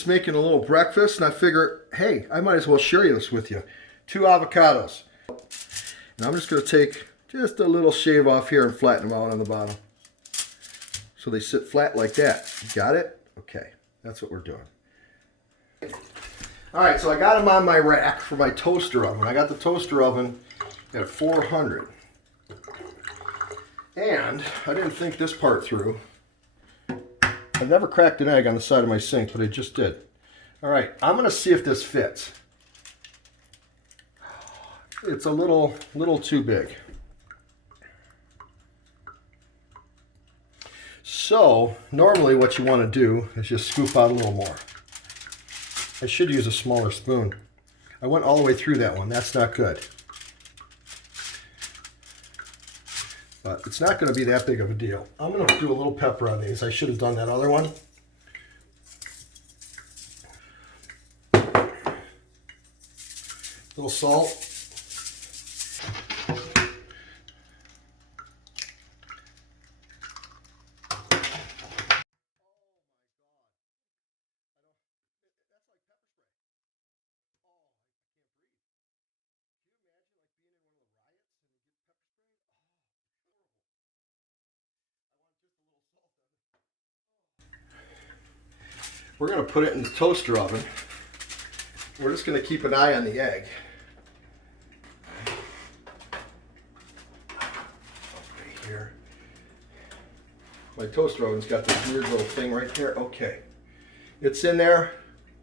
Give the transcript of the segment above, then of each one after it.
just making a little breakfast, and I figure, hey, I might as well share this with you. 2 avocados. And I'm just going to take just a little shave off here and flatten them out on the bottom. So they sit flat like that. Got it? Okay, that's what we're doing. All right, so I got them on my rack for my toaster oven. I got the toaster oven at 400. And I didn't think this part through. I've never cracked an egg on the side of my sink, but I just did. All right, I'm gonna see if this fits. It's a little too big. So normally what you want to do is just scoop out a little more. I should use a smaller spoon. I went all the way through that one. That's not good. But it's not going to be that big of a deal. I'm going to do a little pepper on these. I should have done that other one. A little salt. We're going to put it in the toaster oven. We're just going to keep an eye on the egg. Right here. My toaster oven's got this weird little thing right there. Okay. It's in there.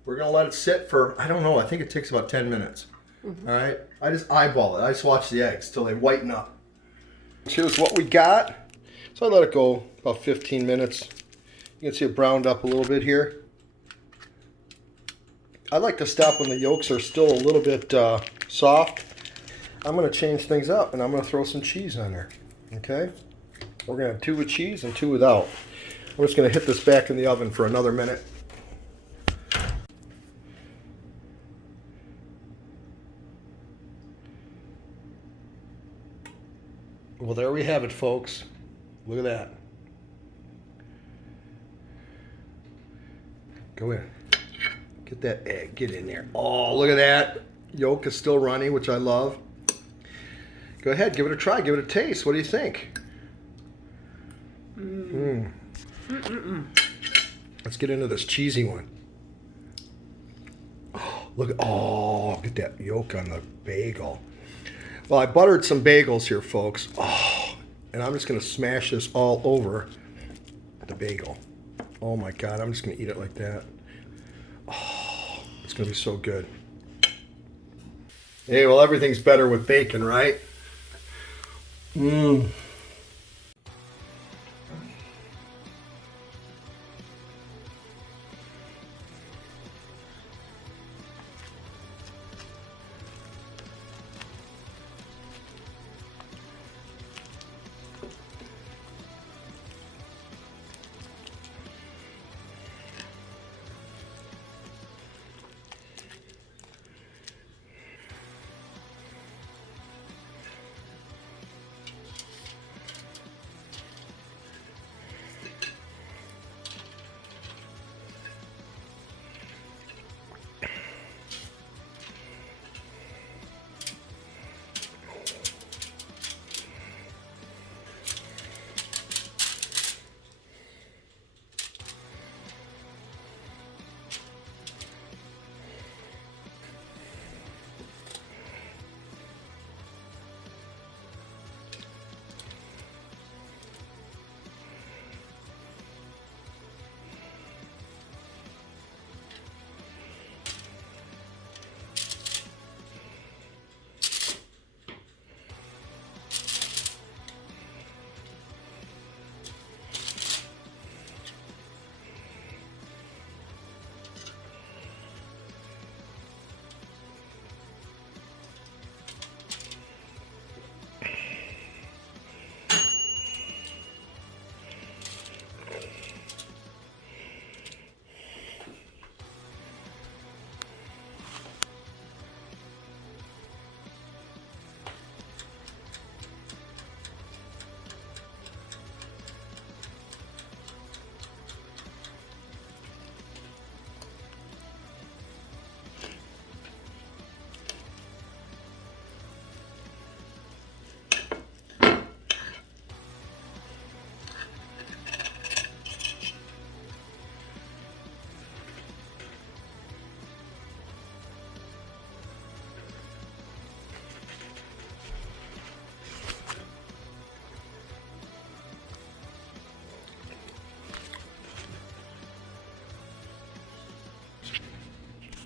We're going to let it sit for, I don't know, I think it takes about 10 minutes. All right? I just eyeball it. I just watch the eggs till they whiten up. Here's what we got. So I let it go about 15 minutes. You can see it browned up a little bit here. I like to stop when the yolks are still a little bit soft. I'm going to change things up and I'm going to throw some cheese on there. Okay? We're going to have 2 with cheese and 2 without. We're just going to hit this back in the oven for another minute. Well, there we have it, folks. Look at that. Go in. Get that egg, get in there. Oh, look at that. Yolk is still runny, which I love. Go ahead, give it a try, give it a taste. What do you think? Let's get into this cheesy one. Oh, look at that yolk on the bagel. Well, I buttered some bagels here, folks. Oh, and I'm just gonna smash this all over the bagel. Oh my God, I'm just gonna eat it like that. Oh, it's gonna be so good. Hey, well, everything's better with bacon, right? Mmm.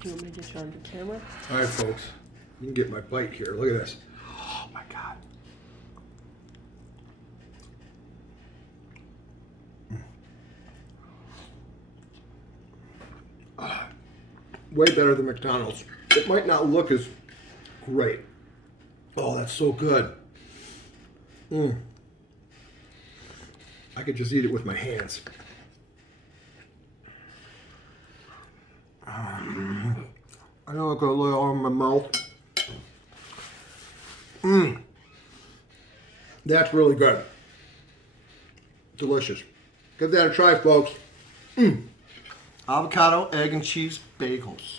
Do you want me to get you on the camera? All right, folks. You can get my bite here. Look at this. Oh, my God. Way better than McDonald's. It might not look as great. Oh, that's so good. I could just eat it with my hands. I know I got a little on my mouth. That's really good. Delicious. Give that a try, folks. Avocado, egg, and cheese bagels.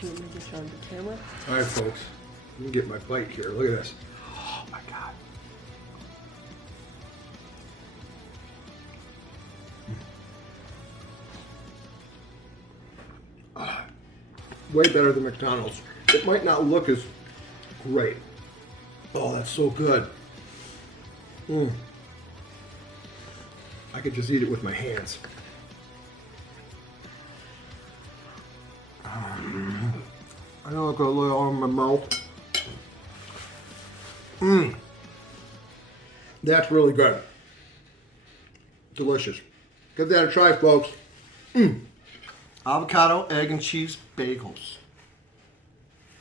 Do you want me to get you on the camera? All right, folks. You can get my bite here. Look at this. Oh, my God. Way better than McDonald's. It might not look as great. Oh, that's so good. I could just eat it with my hands. I know I got a little on my mouth. That's really good. Delicious. Give that a try, folks. Avocado, egg, and cheese bagels.